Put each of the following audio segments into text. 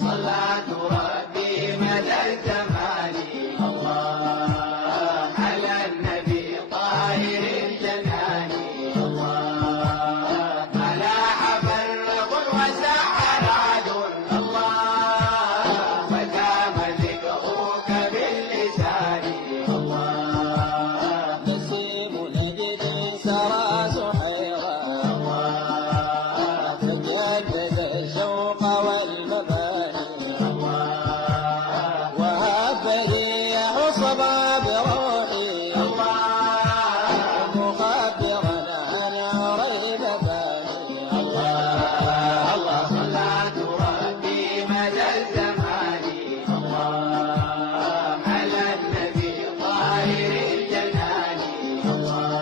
صلاة ربي مدى الزمان الله على النبي طاهر الجنان الله ملاح فرق وسحر عدو الله فتام ذكرك باللسان الله نسيم نجد سرى سحيرا الله تجدد الشوق والمباني الله وهب ريح صبا بروحي الله مخبرا عن عريب باني الله الله صلاة ربي مدى الزمان الله على النبي طاهر الجنان الله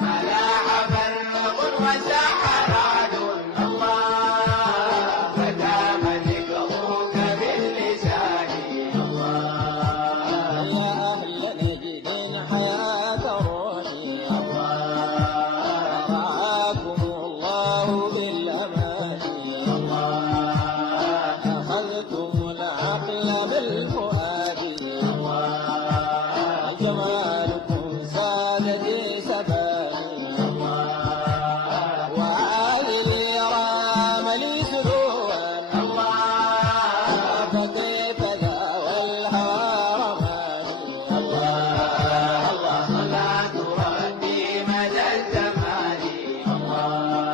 ملاح فرق وسحر عدو الله فتام ذكرك باللسان الله يا أهل نجد حياة روحي رعاكم الله بالأمان أخذتم العقل بالفؤاد جمالكم سادتي سباني وعالي اليرام لي سلوا فكيف ذا والهوى رماني الله صلاة ربي مدى الزمان الله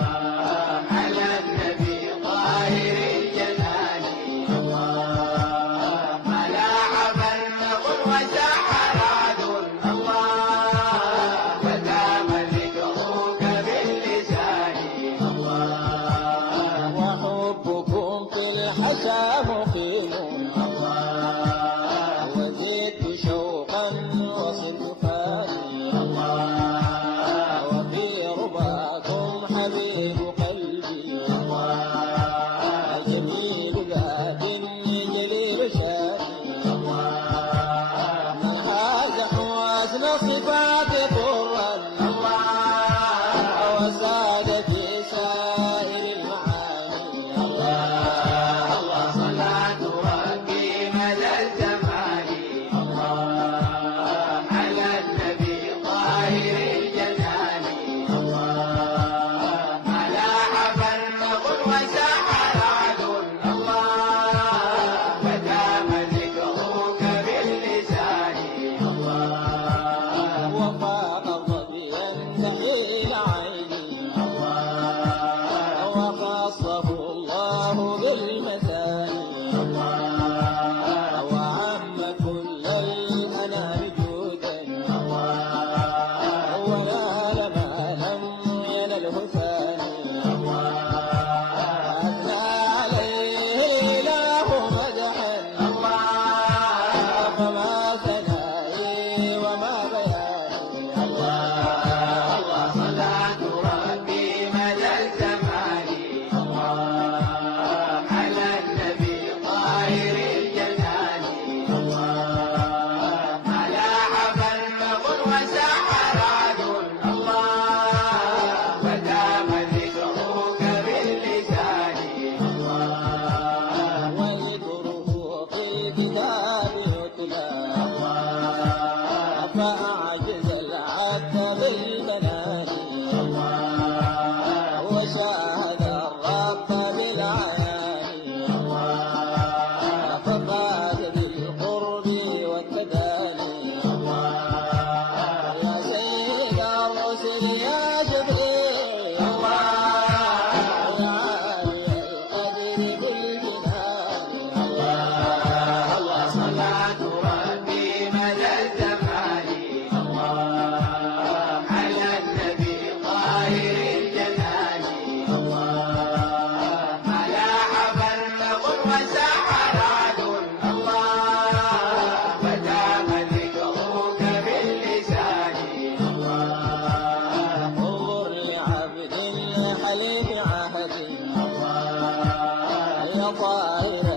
على النبي طاهر الجنان الله ملاح فرق وسحر عدو الله فتام ذكرك باللسان الله وحبكم في الحشا مقيم وزدت شوقا وصرت فاني وفي رباكم حبيب قلبي جميل ذات جليل شاني نهاز حواسن صفات قرا وساد في سائر المعاني الله صلاة ربي مدى الزمان الله على النبي طاهر الجنان الله ملاح فرق وسحر عدو الله فتام ذكرك باللسان الله وفاق الظبي ينتهي عيني وخاصه الله بالمثاني وعم كل الأنام جودا ونال ما لم ينله ثاني أثنى عليه الإله مدحا فما ثنائي وما بياني الله صلاة ربي مدى الزمان الله على النبي طاهر الجنان الله ملاح فرق وسحر عدو الله فتام ذكرك باللسان الله وذكره في الكتاب يتلى فأعجز العبد بالمنان وشاهد الرب بالعيان ففاز بالقرب والتداني يا سيد الرسل يا جبريل يا عالي القدر بالجنان الله صلاة ربي مدى الزمان الله على النبي طاهر الجنان الله ملاح فرق وسحر عدو الله فتام ذكرك باللسان الله انظر لعبد حليم عهد يا طاهر